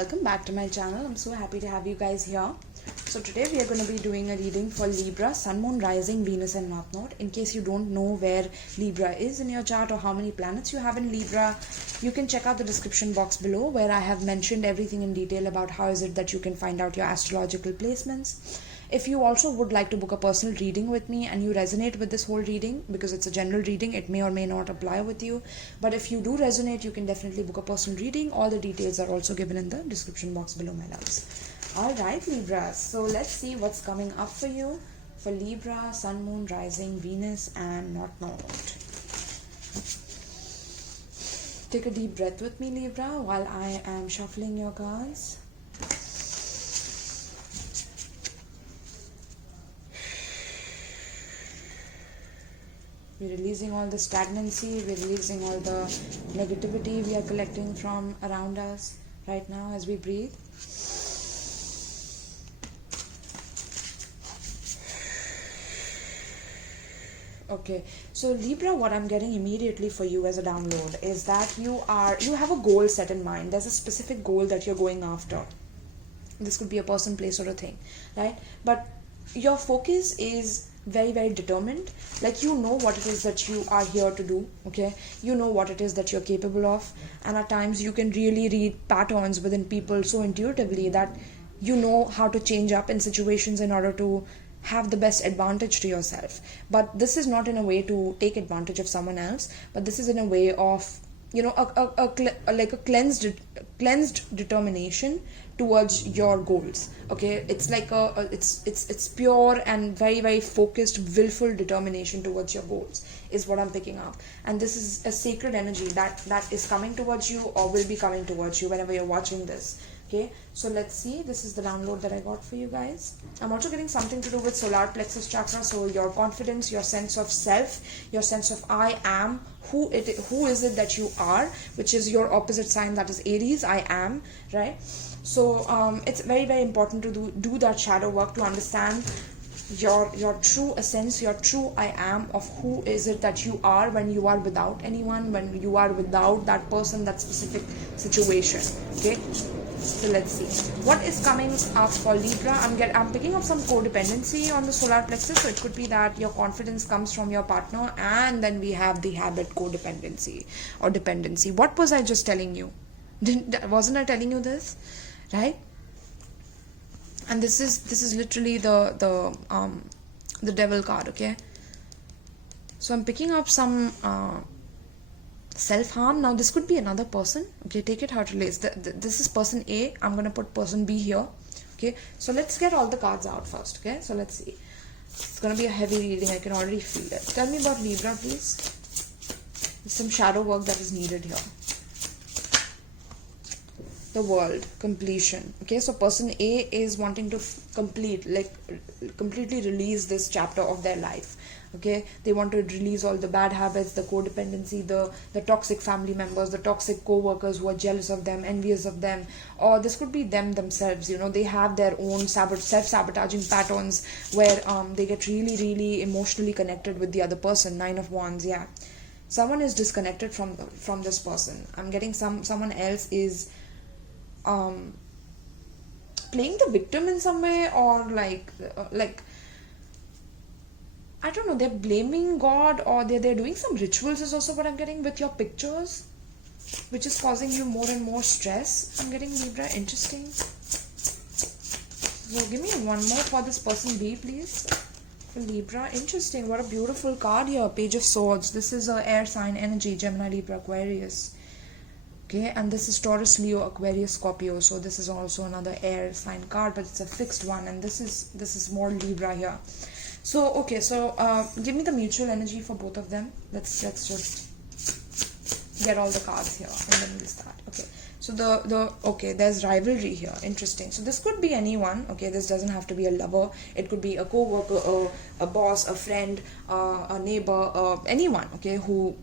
welcome back to my channel. I'm so happy to have you guys here. So today we are going to be doing a reading for Libra, Sun, Moon, Rising, Venus and North Node. In case you don't know where Libra is in your chart or how many planets you have in Libra, you can check out the description box below where I have mentioned everything in detail about how is it that you can find out your astrological placements. If you also would like to book a personal reading with me and you resonate with this whole reading, because it's a general reading, it may or may not apply with you. But if you do resonate, you can definitely book a personal reading. All the details are also given in the description box below, my loves. Alright, Libra. So let's see what's coming up for you for Libra, Sun, Moon, Rising, Venus and North Node. Take a deep breath with me, Libra, while I am shuffling your cards. We're releasing all the stagnancy, we're releasing all the negativity we are collecting from around us right now as we breathe. Okay, so Libra, what I'm getting immediately for you as a download is that you have a goal set in mind. There's a specific goal that you're going after. This could be a person, place or a thing, right? But your focus is very, very determined. Like, you know what it is that you are here to do, okay? You know what it is that you're capable of, and at times you can really read patterns within people so intuitively that you know how to change up in situations in order to have the best advantage to yourself. But this is not in a way to take advantage of someone else, but this is in a way of, you know, like a cleansed determination towards your goals. Okay, it's like it's pure and very, very focused, willful determination towards your goals is what I'm picking up. And this is a sacred energy that is coming towards you or will be coming towards you whenever you're watching this. Okay, so let's see. This is the download that I got for you guys. I'm also getting something to do with solar plexus chakra. So your confidence, your sense of self, your sense of I am, who is it that you are, which is your opposite sign, that is Aries. I am, right? So it's very, very important to do that shadow work to understand your true essence, your true I am of who is it that you are when you are without anyone, when you are without that person, that specific situation. Okay, so let's see what is coming up for Libra. I'm picking up some codependency on the solar plexus. So it could be that your confidence comes from your partner, and then we have the habit codependency or dependency. What was I just telling you? Wasn't I telling you this, right? And this is literally the devil card. Okay, so I'm picking up some self-harm. Now this could be another person. Okay, take it how it relates. This is person A. I'm gonna put person B here. Okay, so let's get all the cards out first. Okay, so let's see. It's gonna be a heavy reading. I can already feel it. Tell me about Libra, please. There's some shadow work that is needed here. The world, completion. Okay, so person A is wanting to completely release this chapter of their life. Okay, they want to release all the bad habits, the codependency, the toxic family members, the toxic co-workers who are jealous of them, envious of them, or this could be them themselves. You know, they have their own self-sabotaging patterns where they get really, really emotionally connected with the other person. 9 of Wands. Yeah, someone is disconnected from this person. I'm getting someone else is playing the victim in some way, or like I don't know, they're blaming God, or they're doing some rituals is also what I'm getting with your pictures, which is causing you more and more stress. I'm getting, Libra. Interesting. So give me one more for this person B, please, for Libra. Interesting. What a beautiful card here. Page of Swords. This is a air sign energy, Gemini, Libra, Aquarius. Okay, and this is Taurus, Leo, Aquarius, Scorpio. So this is also another air sign card, but it's a fixed one, and this is more Libra here. So okay, so give me the mutual energy for both of them. Let's just get all the cards here and then we'll start. Okay, so okay, there's rivalry here. Interesting. So this could be anyone. Okay, this doesn't have to be a lover. It could be a co-worker, a boss, a friend, a neighbor, anyone. Okay, who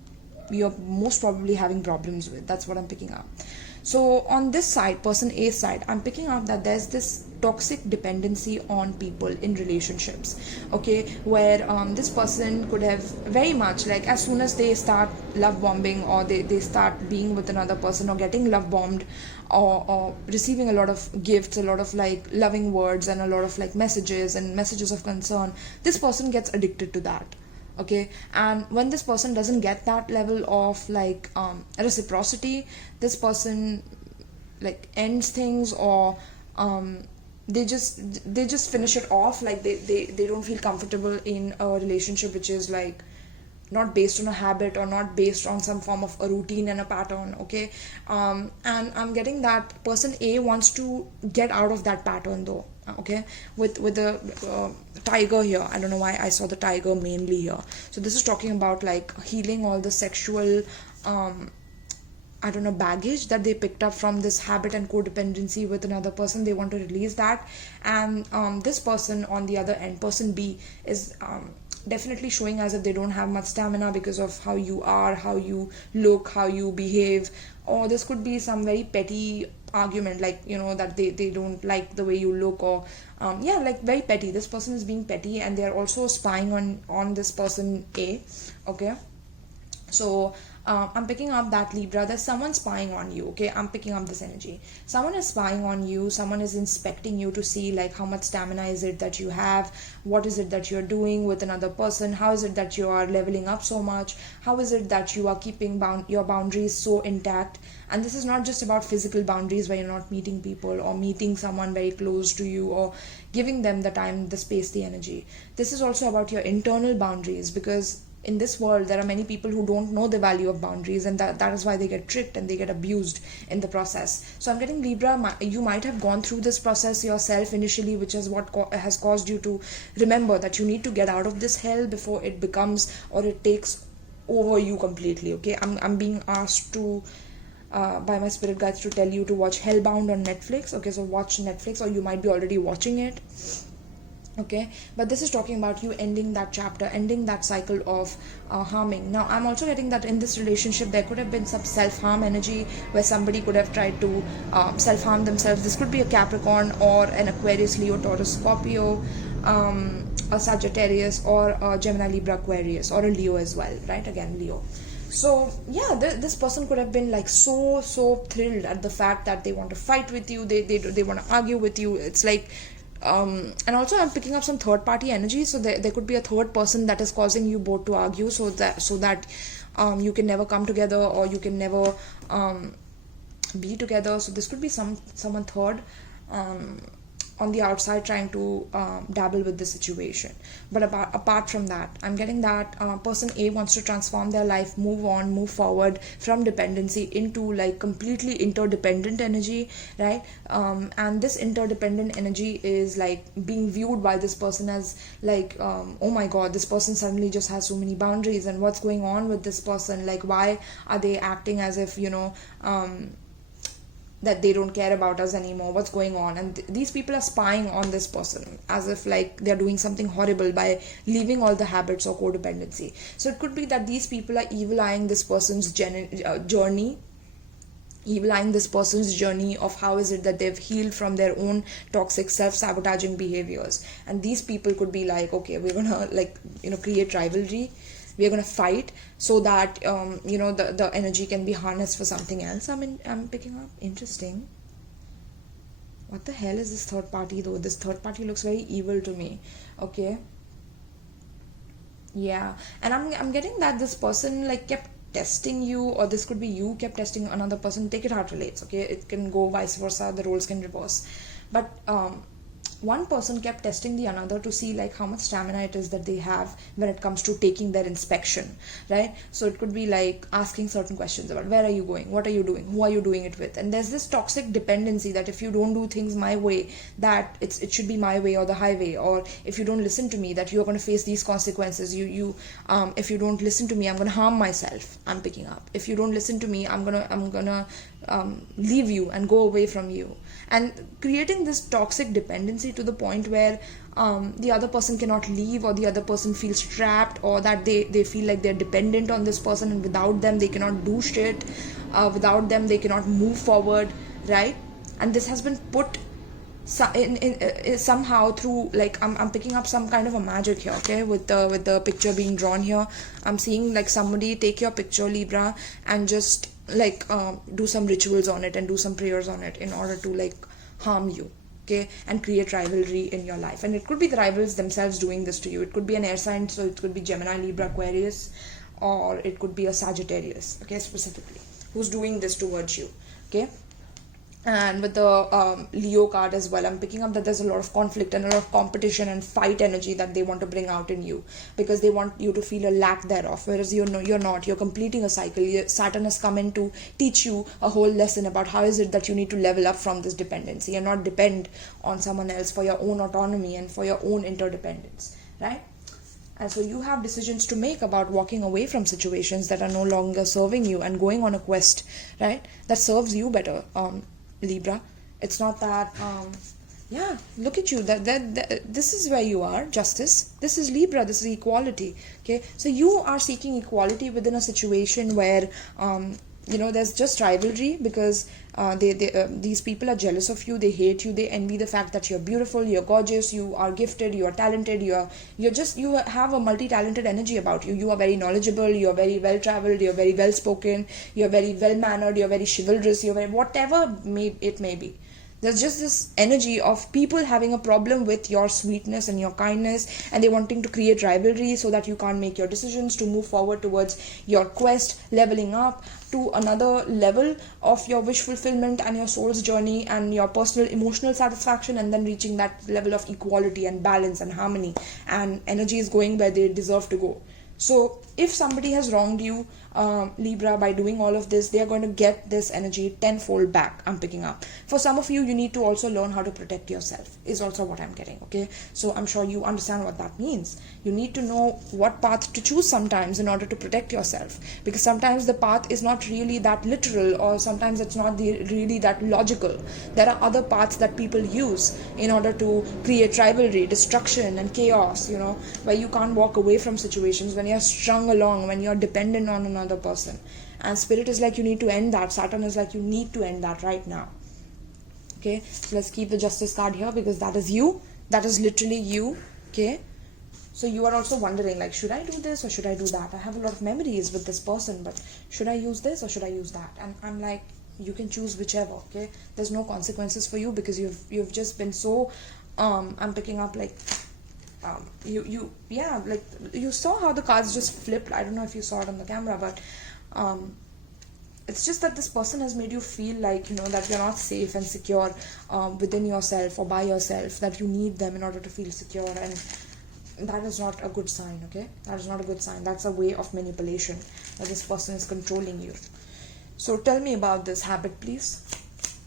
you're most probably having problems with. That's what I'm picking up. So on this side, person A side, I'm picking up that there's this toxic dependency on people in relationships, okay, where this person could have very much, like, as soon as they start love bombing, or they start being with another person, or getting love bombed, or receiving a lot of gifts, a lot of like loving words, and a lot of like messages and messages of concern, this person gets addicted to that. Okay, and when this person doesn't get that level of like reciprocity, this person like ends things, or they just finish it off, like they don't feel comfortable in a relationship which is like not based on a habit, or not based on some form of a routine and a pattern. Okay, and I'm getting that person A wants to get out of that pattern though. Okay, with the tiger here, I don't know why I saw the tiger mainly here. So this is talking about like healing all the sexual I don't know, baggage that they picked up from this habit and codependency with another person. They want to release that. And this person on the other end, person B, is definitely showing as if they don't have much stamina because of how you are, how you look, how you behave. Or this could be some very petty argument, like, you know, that they don't like the way you look, or yeah, like very petty. This person is being petty, and they're also spying on this person A. Okay, so I'm picking up that, Libra, there's someone spying on you. Okay, I'm picking up this energy. Someone is spying on you, someone is inspecting you to see like how much stamina is it that you have, what is it that you're doing with another person, how is it that you are leveling up so much, how is it that you are keeping your boundaries so intact. And this is not just about physical boundaries where you're not meeting people, or meeting someone very close to you, or giving them the time, the space, the energy. This is also about your internal boundaries, because in this world there are many people who don't know the value of boundaries, and that is why they get tricked and they get abused in the process. So I'm getting, Libra, you might have gone through this process yourself initially, which is what has caused you to remember that you need to get out of this hell before it becomes, or it takes over you completely. Okay, I'm being asked to by my spirit guides to tell you to watch Hellbound on Netflix. Okay, so watch Netflix, or you might be already watching it. Okay, but this is talking about you ending that chapter, ending that cycle of harming. Now I'm also getting that in this relationship there could have been some self-harm energy, where somebody could have tried to self-harm themselves. This could be a Capricorn, or an Aquarius, Leo, Taurus, Scorpio, a Sagittarius, or a Gemini, Libra, Aquarius, or a Leo as well, right? Again, Leo. So yeah, this person could have been like so thrilled at the fact that they want to fight with you, they want to argue with you. It's like and also I'm picking up some third party energy, so there could be a third person that is causing you both to argue, so that you can never come together, or you can never be together. So this could be someone third on the outside trying to dabble with the situation. But apart from that, I'm getting that person A wants to transform their life, move on, move forward from dependency into like completely interdependent energy, right? And this interdependent energy is like being viewed by this person as like, oh my god, this person suddenly just has so many boundaries, and what's going on with this person? Like, why are they acting as if, you know, that they don't care about us anymore, what's going on? And these people are spying on this person as if like they're doing something horrible by leaving all the habits or codependency. So it could be that these people are evil eyeing this person's journey, evil eyeing this person's journey of how is it that they've healed from their own toxic self-sabotaging behaviors. And these people could be like, okay, we're gonna like, you know, create rivalry, we're going to fight, so that you know, the energy can be harnessed for something else. I'm picking up. Interesting. What the hell is this third party though? This third party looks very evil to me. Okay, yeah. And I'm getting that this person like kept testing you, or this could be you kept testing another person. Take it how it relates. Okay, it can go vice versa, the roles can reverse. But one person kept testing the another to see like how much stamina it is that they have when it comes to taking their inspection, right? So it could be like asking certain questions about where are you going, what are you doing, who are you doing it with. And there's this toxic dependency that if you don't do things my way, that it should be my way or the highway, or if you don't listen to me, that you're going to face these consequences. If you don't listen to me, I'm going to harm myself. I'm picking up. If you don't listen to me, I'm gonna leave you and go away from you, and creating this toxic dependency to the point where the other person cannot leave, or the other person feels trapped, or that they feel like they're dependent on this person, and without them they cannot do shit. without them they cannot move forward, right? And this has been put somehow through, like, I'm picking up some kind of a magic here, okay, with the picture being drawn here. I'm seeing like somebody take your picture, Libra, and just like do some rituals on it and do some prayers on it in order to like harm you, okay, and create rivalry in your life. And it could be the rivals themselves doing this to you. It could be an air sign, so it could be Gemini, Libra, Aquarius, or it could be a Sagittarius, okay, specifically, who's doing this towards you, okay. And with the Leo card as well, I'm picking up that there's a lot of conflict and a lot of competition and fight energy that they want to bring out in you, because they want you to feel a lack thereof, whereas you're not. You're completing a cycle. Saturn has come in to teach you a whole lesson about how is it that you need to level up from this dependency and not depend on someone else for your own autonomy and for your own interdependence, right? And so you have decisions to make about walking away from situations that are no longer serving you and going on a quest, right, that serves you better, Libra. It's not that yeah, look at you, that this is where you are. Justice, this is Libra, this is equality, okay. So you are seeking equality within a situation where there's just rivalry, because these people are jealous of you, they hate you, they envy the fact that you're beautiful, you're gorgeous, you are gifted, you are talented, you have a multi-talented energy about you. You are very knowledgeable, you're very well traveled, you're very well spoken, you're very well mannered, you're very chivalrous, you're very whatever it may be. There's just this energy of people having a problem with your sweetness and your kindness, and they wanting to create rivalry so that you can't make your decisions to move forward towards your quest, leveling up to another level of your wish fulfillment and your soul's journey and your personal emotional satisfaction, and then reaching that level of equality and balance and harmony, and energy is going where they deserve to go. So if somebody has wronged you, Libra, by doing all of this, they are going to get this energy tenfold back, I'm picking up. For some of you, you need to also learn how to protect yourself, is also what I'm getting, okay? So I'm sure you understand what that means. You need to know what path to choose sometimes in order to protect yourself, because sometimes the path is not really that literal, or sometimes it's not really that logical. There are other paths that people use in order to create rivalry, destruction, and chaos, where you can't walk away from situations, when you're strung along, when you're dependent on another person. And Spirit is like, you need to end that. Saturn is like, you need to end that right now, okay? So let's keep the Justice card here, because that is you. That is literally you, okay? So you are also wondering, like, should I do this or should I do that? I have a lot of memories with this person, but should I use this or should I use that? And I'm like, you can choose whichever, okay? There's no consequences for you, because you've just been so I'm picking up like you saw how the cards just flipped. I don't know if you saw it on the camera, but it's just that this person has made you feel like, that you're not safe and secure within yourself or by yourself, that you need them in order to feel secure, and that is not a good sign, okay? That is not a good sign. That's a way of manipulation, that this person is controlling you. So tell me about this habit, please.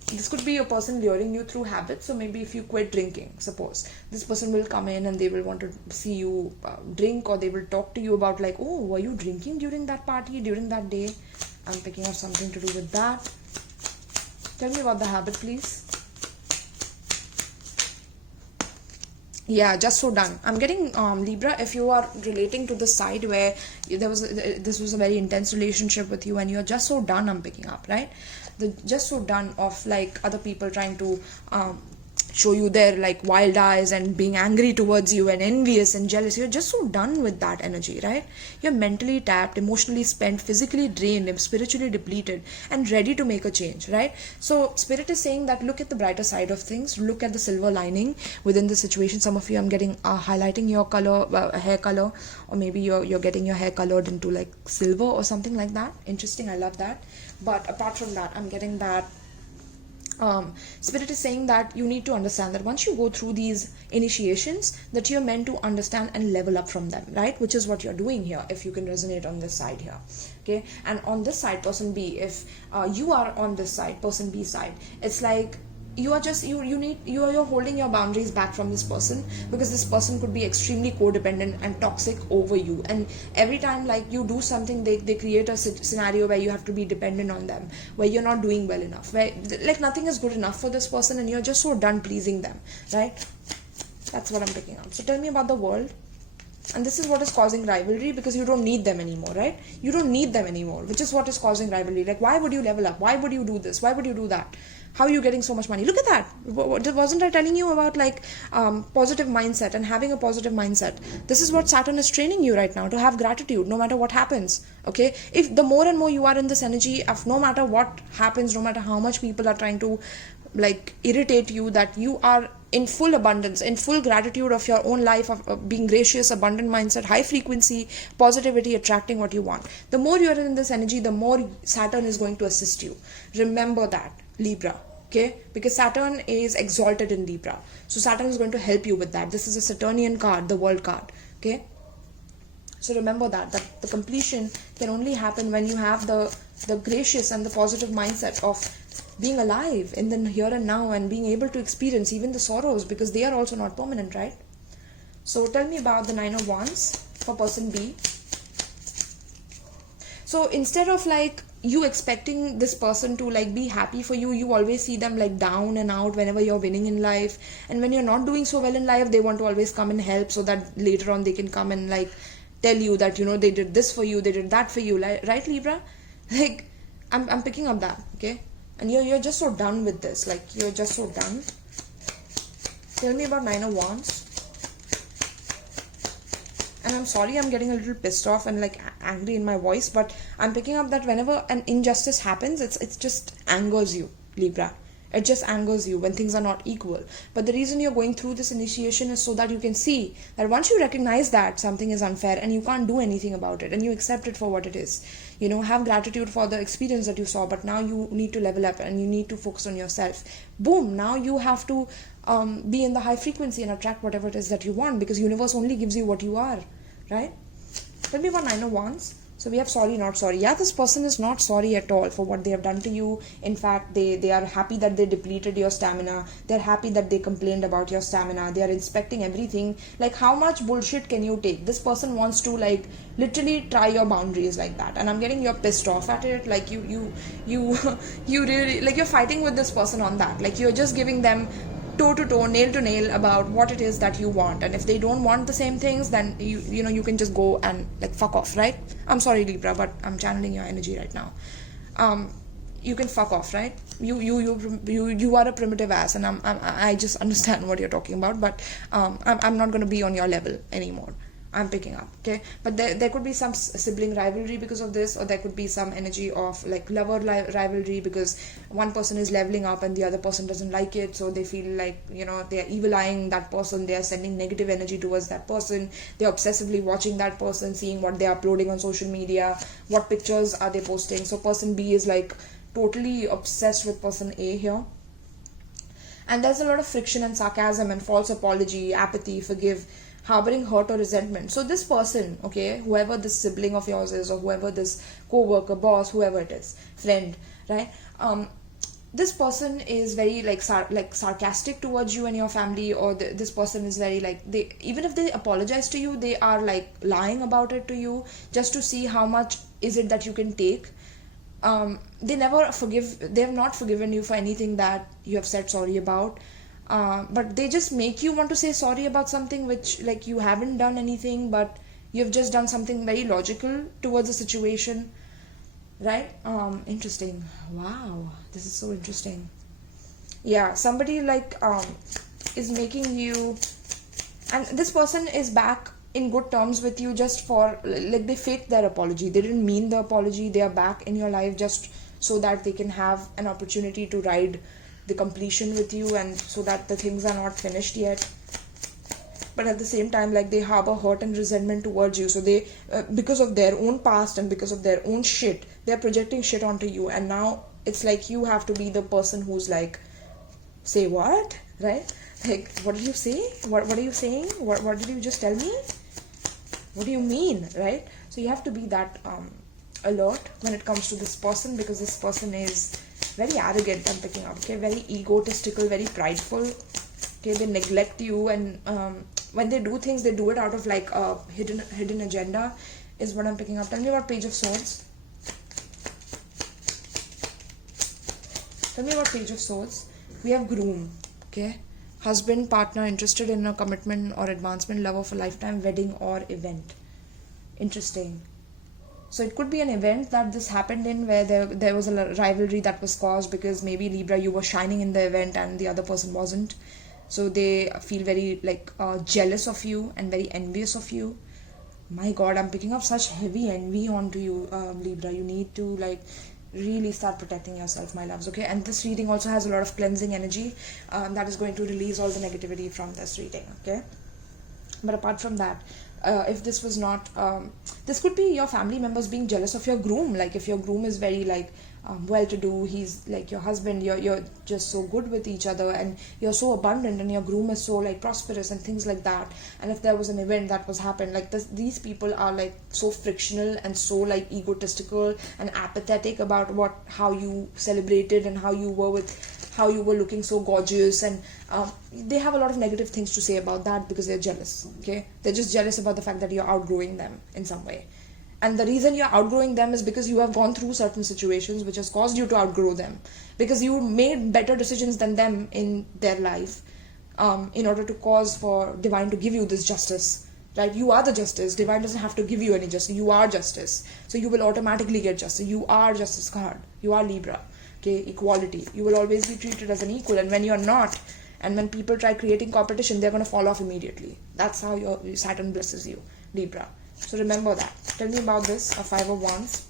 This could be a person luring you through habits. So maybe if you quit drinking, suppose, this person will come in and they will want to see you drink, or they will talk to you about like, oh, were you drinking during that party, during that day? I'm picking up something to do with that. Tell me about the habit, please. Yeah, just so done. I'm getting Libra, if you are relating to the side where this was a very intense relationship with you and you're just so done, I'm picking up, right? Just so done of like other people trying to show you their like wild eyes and being angry towards you and envious and jealous. You're just so done with that energy, right? You're mentally tapped, emotionally spent, physically drained, spiritually depleted, and ready to make a change, right? So Spirit is saying that look at the brighter side of things, look at the silver lining within the situation. Some of you, I'm getting highlighting your color, hair color, or maybe you're getting your hair colored into like silver or something like that. Interesting, I love that. But apart from that, I'm getting that Spirit is saying that you need to understand that once you go through these initiations, that you're meant to understand and level up from them, right? Which is what you're doing here, if you can resonate on this side here, okay? And on this side, person B, if you are on this side, person B side, it's like you are just you're holding your boundaries back from this person, because this person could be extremely codependent and toxic over you, and every time like you do something, they create a scenario where you have to be dependent on them, where you're not doing well enough, where like nothing is good enough for this person, and you're just so done pleasing them, right? That's what I'm picking up. So tell me about the world. And this is what is causing rivalry, because you don't need them anymore, right? You don't need them anymore, which is what is causing rivalry. Like, why would you level up? Why would you do this? Why would you do that? How are you getting so much money? Look at that. Wasn't I telling you about like positive mindset and having a positive mindset? This is what Saturn is training you right now, to have gratitude no matter what happens. Okay, if the more and more you are in this energy of no matter what happens, no matter how much people are trying to like irritate you, that you are in full abundance, in full gratitude of your own life, of being gracious, abundant mindset, high frequency, positivity, attracting what you want. The more you are in this energy, the more Saturn is going to assist you. Remember that, Libra. Okay, because Saturn is exalted in Libra, so Saturn is going to help you with that. This is a Saturnian card, the world card. Okay, so remember that the completion can only happen when you have the gracious and the positive mindset of being alive in the here and now, and being able to experience even the sorrows, because they are also not permanent, right? So tell me about the Nine of Wands for person B. So instead of like you expecting this person to like be happy for you, you always see them like down and out whenever you're winning in life. And when you're not doing so well in life, they want to always come and help, so that later on they can come and like tell you that, you know, they did this for you, they did that for you, right, Libra? Like, I'm picking up that, okay? And you're just so done with this, like you're just so done. Tell me about Nine of Wands. And I'm sorry, I'm getting a little pissed off and like angry in my voice, but I'm picking up that whenever an injustice happens, it's just angers you, Libra. It just angers you when things are not equal. But the reason you're going through this initiation is so that you can see that once you recognize that something is unfair and you can't do anything about it, and you accept it for what it is, you know, have gratitude for the experience that you saw, but now you need to level up and you need to focus on yourself. Boom, now you have to be in the high frequency and attract whatever it is that you want, because universe only gives you what you are, right? Tell me about Nine of Wands. So we have sorry, not sorry. Yeah, this person is not sorry at all for what they have done to you. In fact, they are happy that they depleted your stamina. They're happy that they complained about your stamina. They are inspecting everything. Like, how much bullshit can you take? This person wants to like literally try your boundaries like that. And I'm getting you're pissed off at it. Like you really, like, you're fighting with this person on that. Like, you're just giving them toe to toe, nail to nail about what it is that you want, and if they don't want the same things, then you know you can just go and like fuck off, right? I'm sorry, Libra, but I'm channeling your energy right now. You can fuck off, right? You are a primitive ass, and I just understand what you're talking about, but I'm not going to be on your level anymore. I'm picking up, okay? But there could be some sibling rivalry because of this, or there could be some energy of like lover rivalry, because one person is leveling up and the other person doesn't like it, so they feel like, you know, they are evil eyeing that person, they are sending negative energy towards that person, they're obsessively watching that person, seeing what they're uploading on social media, what pictures are they posting. So person B is like totally obsessed with person A here. And there's a lot of friction and sarcasm and false apology, apathy, forgive, harboring hurt or resentment. So this person, okay, whoever this sibling of yours is, or whoever this co-worker, boss, whoever it is, friend, right? This person is very like sarcastic towards you and your family, or this person is very like, they, even if they apologize to you, they are like lying about it to you just to see how much is it that you can take. They have not forgiven you for anything that you have said sorry about. But they just make you want to say sorry about something which like you haven't done anything, but you've just done something very logical towards the situation, right? Interesting. Wow, this is so interesting. Yeah, somebody like is making you, and this person is back in good terms with you just for like, they faked their apology, they didn't mean the apology, they are back in your life just so that they can have an opportunity to ride the completion with you, and so that the things are not finished yet. But at the same time, like, they harbor hurt and resentment towards you, so they because of their own past and because of their own shit, they're projecting shit onto you, and now it's like you have to be the person who's like, say what, right? Like, what did you say? What are you saying? What did you just tell me? What do you mean, right? So you have to be that alert when it comes to this person, because this person is very arrogant, I'm picking up, okay? Very egotistical, very prideful, okay? They neglect you, and when they do things, they do it out of like a hidden agenda, is what I'm picking up. Tell me about Page of Swords. Tell me about Page of Swords. We have Groom, okay? Husband, partner, interested in a commitment or advancement, love of a lifetime, wedding or event. Interesting. So it could be an event that this happened in, where there was a rivalry that was caused because maybe Libra, you were shining in the event and the other person wasn't. So they feel very like jealous of you and very envious of you. My God, I'm picking up such heavy envy onto you, Libra. You need to like really start protecting yourself, my loves, okay? And this reading also has a lot of cleansing energy that is going to release all the negativity from this reading, okay? But apart from that, if this was not this could be your family members being jealous of your groom. Like if your groom is very like well to do, he's like your husband, you're just so good with each other and you're so abundant, and your groom is so like prosperous and things like that. And if there was an event that was happened like this, these people are like so frictional and so like egotistical and apathetic about how you celebrated and how you were looking so gorgeous, and they have a lot of negative things to say about that because they're jealous, okay? They're just jealous about the fact that you're outgrowing them in some way. And the reason you're outgrowing them is because you have gone through certain situations which has caused you to outgrow them, because you made better decisions than them in their life, in order to cause for divine to give you this justice, right? You are the justice. Divine doesn't have to give you any justice. You are justice. So you will automatically get justice. You are justice card. You are Libra. Okay, equality. You will always be treated as an equal, and when you're not, and when people try creating competition, they're going to fall off immediately. That's how your Saturn blesses you, Libra. So remember that. Tell me about this, a Five of Wands.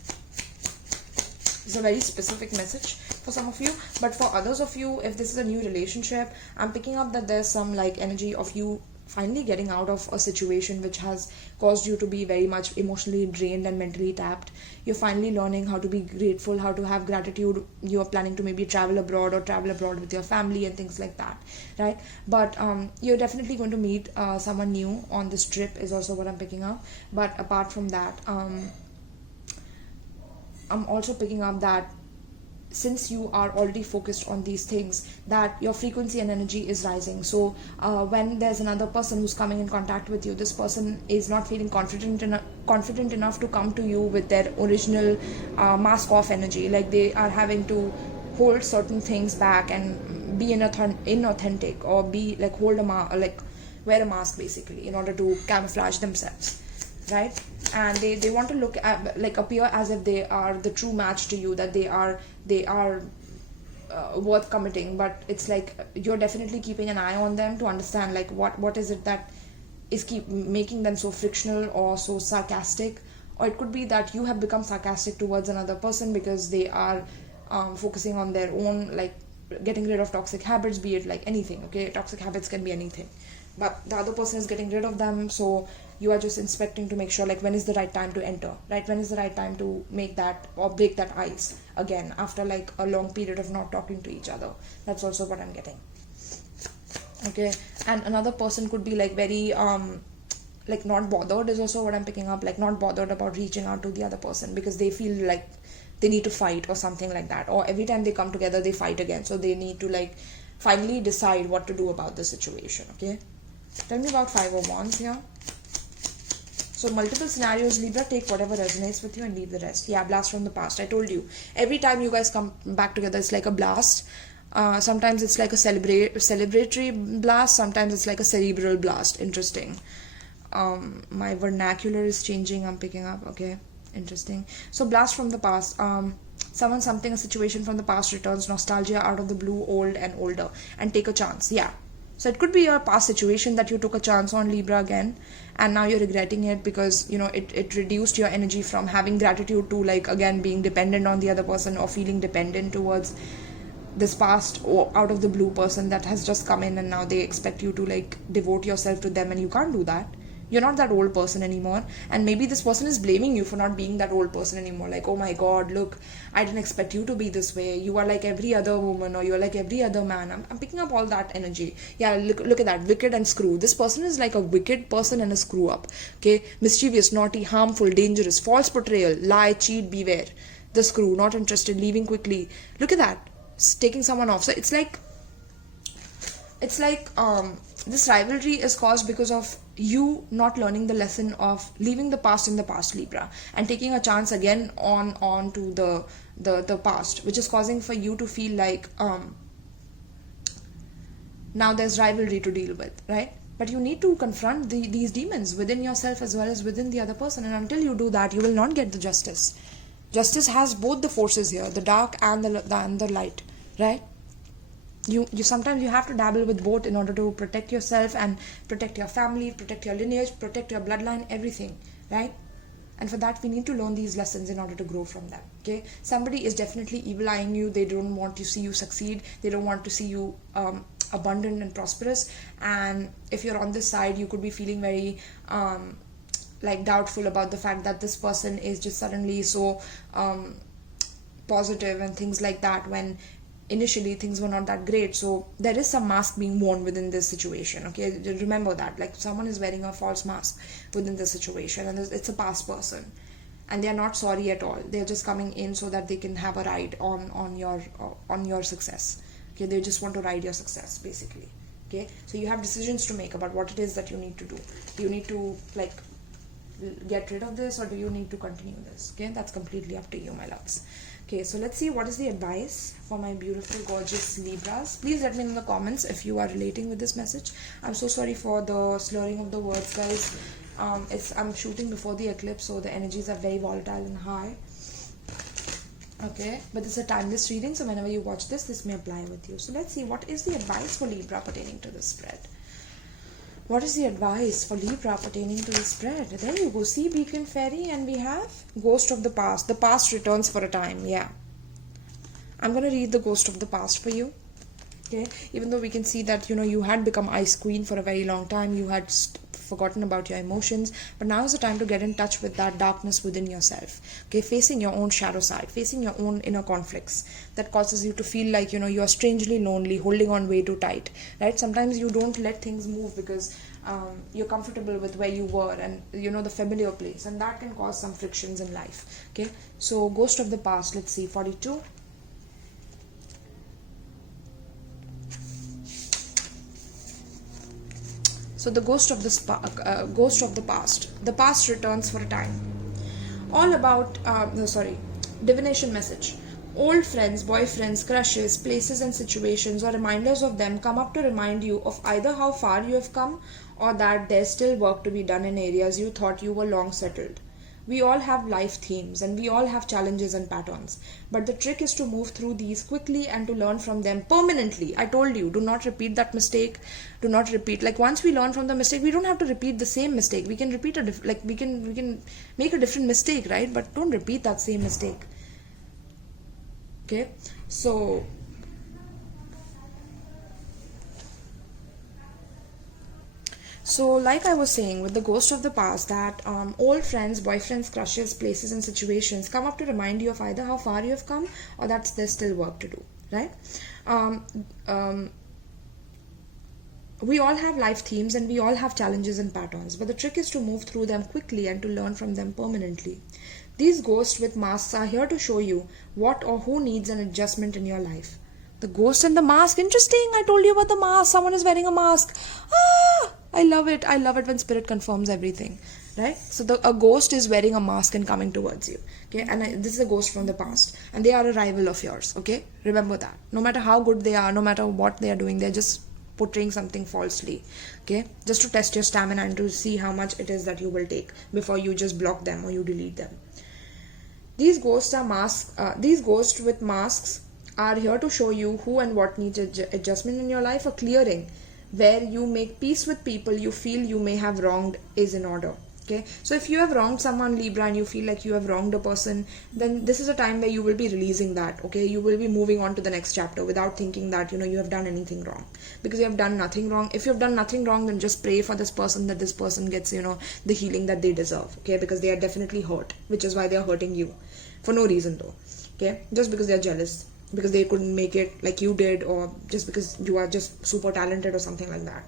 It's a very specific message for some of you, but for others of you, if this is a new relationship, I'm picking up that there's some like energy of you finally getting out of a situation which has caused you to be very much emotionally drained and mentally tapped. You're finally learning how to be grateful, how to have gratitude. You're planning to maybe travel abroad with your family and things like that, right? But you're definitely going to meet someone new on this trip is also what I'm picking up. But apart from that, I'm also picking up that since you are already focused on these things, that your frequency and energy is rising. So when there's another person who's coming in contact with you, this person is not feeling confident enough to come to you with their original mask off energy. Like they are having to hold certain things back and be inauthentic, or be like wear a mask basically in order to camouflage themselves, right? And they want to look at like appear as if they are the true match to you, that they are worth committing. But it's like you're definitely keeping an eye on them to understand like what is it that is keep making them so frictional or so sarcastic. Or it could be that you have become sarcastic towards another person because they are focusing on their own, like getting rid of toxic habits, be it like anything, okay? Toxic habits can be anything, but the other person is getting rid of them. So you are just inspecting to make sure like when is the right time to enter, right? When is the right time to make that or break that ice again after like a long period of not talking to each other. That's also what I'm getting, okay? And another person could be like very like not bothered is also what I'm picking up, like not bothered about reaching out to the other person because they feel like they need to fight or something like that, or every time they come together they fight again, so they need to like finally decide what to do about the situation, okay? Tell me about Five of Wands here. So multiple scenarios, Libra. Take whatever resonates with you and leave the rest. Yeah, blast from the past. I told you, every time you guys come back together, it's like a blast. Sometimes it's like a celebratory blast. Sometimes it's like a cerebral blast. Interesting. My vernacular is changing. I'm picking up. Okay, interesting. So blast from the past. Someone, something, a situation from the past returns. Nostalgia out of the blue, old and older, and take a chance. Yeah. So it could be your past situation that you took a chance on, Libra, again, and now you're regretting it because, you know, it reduced your energy from having gratitude to like again being dependent on the other person or feeling dependent towards this past or out of the blue person that has just come in, and now they expect you to like devote yourself to them, and you can't do that. You're not that old person anymore, and maybe this person is blaming you for not being that old person anymore. Like, oh my God, look, I didn't expect you to be this way. You are like every other woman, or you're like every other man. I'm picking up all that energy. Yeah, look at that, wicked and screw. This person is like a wicked person and a screw up. Okay, mischievous, naughty, harmful, dangerous, false portrayal, lie, cheat, beware. The screw, not interested, leaving quickly. Look at that, taking someone off. So it's like this rivalry is caused because of you not learning the lesson of leaving the past in the past, Libra, and taking a chance again on to the past, which is causing for you to feel like Now there's rivalry to deal with, right? But you need to confront these demons within yourself as well as within the other person. And until you do that, you will not get the justice. Justice has both the forces here, the dark and the light, right? You sometimes you have to dabble with both in order to protect yourself and protect your family, protect your lineage, protect your bloodline, everything, right? And for that, we need to learn these lessons in order to grow from them, okay? Somebody is definitely evil eyeing you. They don't want to see you succeed. They don't want to see you abundant and prosperous. And if you're on this side, you could be feeling very like doubtful about the fact that this person is just suddenly so positive and things like that, when initially things were not that great. So there is some mask being worn within this situation, okay? Remember that, like someone is wearing a false mask within this situation, and it's a past person, and they're not sorry at all. They're just coming in so that they can have a ride on your success, okay? They just want to ride your success basically, okay? So you have decisions to make about what it is that you need to do. Do you need to like get rid of this, or do you need to continue this? Okay, that's completely up to you, my loves. Okay, so let's see what is the advice for my beautiful, gorgeous Libras. Please let me know in the comments if you are relating with this message. I'm so sorry for the slurring of the words, guys. I'm shooting before the eclipse, so the energies are very volatile and high. Okay, but this is a timeless reading, so whenever you watch this may apply with you. So let's see what is the advice for Libra pertaining to this spread. What is the advice for Libra pertaining to the spread? There you go. Sea Beacon Fairy, and we have Ghost of the Past. The past returns for a time. Yeah. I'm going to read the Ghost of the Past for you. Okay. Even though we can see that, you had become Ice Queen for a very long time. You had forgotten about your emotions. But now is the time to get in touch with that darkness within yourself. Okay. Facing your own shadow side. Facing your own inner conflicts. That causes you to feel like, you are strangely lonely, holding on way too tight. Right? Sometimes you don't let things move because you're comfortable with where you were and, the familiar place. And that can cause some frictions in life. Okay. So, Ghost of the Past. Let's see. 42. So the ghost of the past. The past returns for a time. All about, divination message. Old friends, boyfriends, crushes, places and situations or reminders of them come up to remind you of either how far you have come or that there's still work to be done in areas you thought you were long settled. We all have life themes and we all have challenges and patterns. But the trick is to move through these quickly and to learn from them permanently. I told you, do not repeat that mistake. Do not repeat. Like once we learn from the mistake, we don't have to repeat the same mistake. We can repeat we can make a different mistake, right? But don't repeat that same mistake. Okay? So like I was saying with the ghost of the past, that old friends, boyfriends, crushes, places and situations come up to remind you of either how far you have come or that there's still work to do, right? We all have life themes and we all have challenges and patterns, but the trick is to move through them quickly and to learn from them permanently. These ghosts with masks are here to show you what or who needs an adjustment in your life. The ghost and the mask. Interesting. I told you about the mask. Someone is wearing a mask. I love it. I love it when spirit confirms everything, right? So a ghost is wearing a mask and coming towards you, okay? And this is a ghost from the past, and they are a rival of yours, okay? Remember that. No matter how good they are, no matter what they are doing, they're just portraying something falsely, okay? Just to test your stamina and to see how much it is that you will take before you just block them or you delete them. These ghosts are masks. These ghosts with masks are here to show you who and what needs adjustment in your life. A clearing where you make peace with people you feel you may have wronged is in order. Okay, so if you have wronged someone, Libra, and you feel like you have wronged a person, then this is a time where you will be releasing that. Okay, you will be moving on to the next chapter without thinking that you have done anything wrong, because you have done nothing wrong. If you have done nothing wrong, then just pray for this person that this person gets the healing that they deserve. Okay, because they are definitely hurt, which is why they are hurting you for no reason though. Okay, just because they are jealous, because they couldn't make it like you did, or just because you are just super talented or something like that.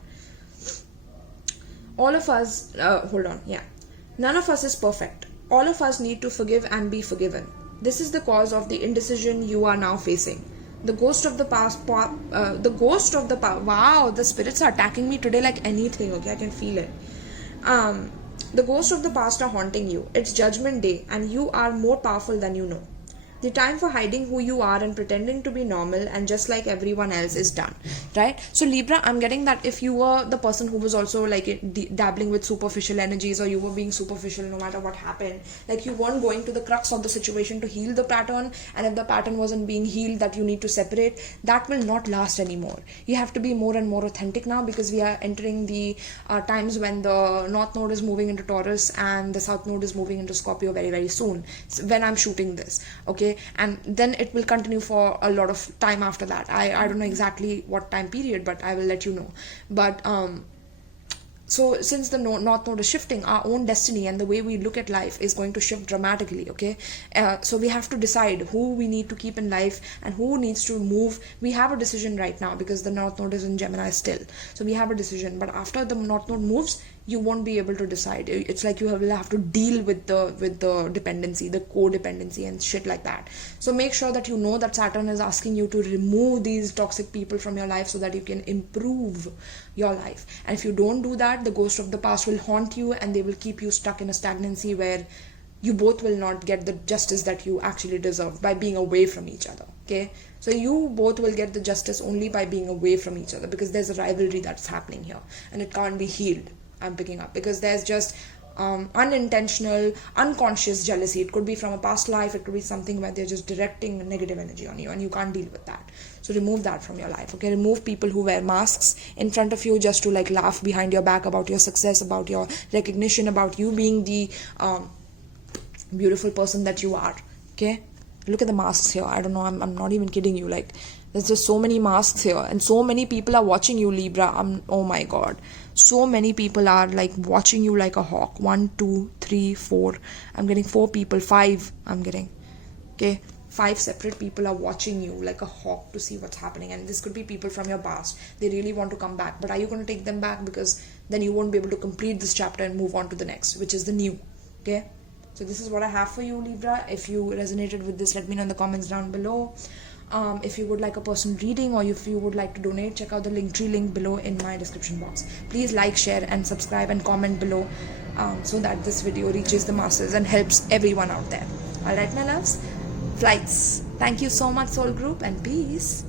All of us, none of us is perfect. All of us need to forgive and be forgiven. This is the cause of the indecision you are now facing. The ghost of the past, wow, the spirits are attacking me today like anything, okay, I can feel it. The ghosts of the past are haunting you. It's judgment day and you are more powerful than you know. The time for hiding who you are and pretending to be normal and just like everyone else is done, right? So Libra, I'm getting that if you were the person who was also like dabbling with superficial energies, or you were being superficial no matter what happened, like you weren't going to the crux of the situation to heal the pattern, and if the pattern wasn't being healed that you need to separate, that will not last anymore. You have to be more and more authentic now, because we are entering the times when the North Node is moving into Taurus and the South Node is moving into Scorpio very, very soon, when I'm shooting this, okay? And then it will continue for a lot of time after that. I don't know exactly what time period, but I will let you know. But so since the North Node is shifting, our own destiny and the way we look at life is going to shift dramatically, okay? So we have to decide who we need to keep in life and who needs to move. We have a decision right now because the North Node is in Gemini still, so we have a decision. But after the North Node moves, you won't be able to decide. It's like you will have to deal with the dependency, the codependency and shit like that. So make sure that you know that Saturn is asking you to remove these toxic people from your life so that you can improve your life. And if you don't do that, the ghost of the past will haunt you and they will keep you stuck in a stagnancy where you both will not get the justice that you actually deserve by being away from each other, okay? So you both will get the justice only by being away from each other, because there's a rivalry that's happening here and it can't be healed. I'm picking up because there's just unintentional, unconscious jealousy. It could be from a past life, it could be something where they're just directing negative energy on you and you can't deal with that. So remove that from your life, okay? Remove people who wear masks in front of you just to like laugh behind your back about your success, about your recognition, about you being the beautiful person that you are, okay? Look at the masks here. I don't know, I'm not even kidding you. Like, there's just so many masks here and so many people are watching you, Libra. Oh my god, so many people are like watching you like a hawk. 1, 2, 3, 4. I'm getting 4 people. 5 I'm getting, okay? 5 separate people are watching you like a hawk to see what's happening. And this could be people from your past. They really want to come back, but are you going to take them back? Because then you won't be able to complete this chapter and move on to the next, which is the new, okay? So this is what I have for you, Libra. If you resonated with this, let me know in the comments down below. If you would like a personal reading or if you would like to donate, check out the Linktree link below in my description box. Please like, share and subscribe and comment below so that this video reaches the masses and helps everyone out there. Alright, my loves, flights. Thank you so much, soul group, and peace.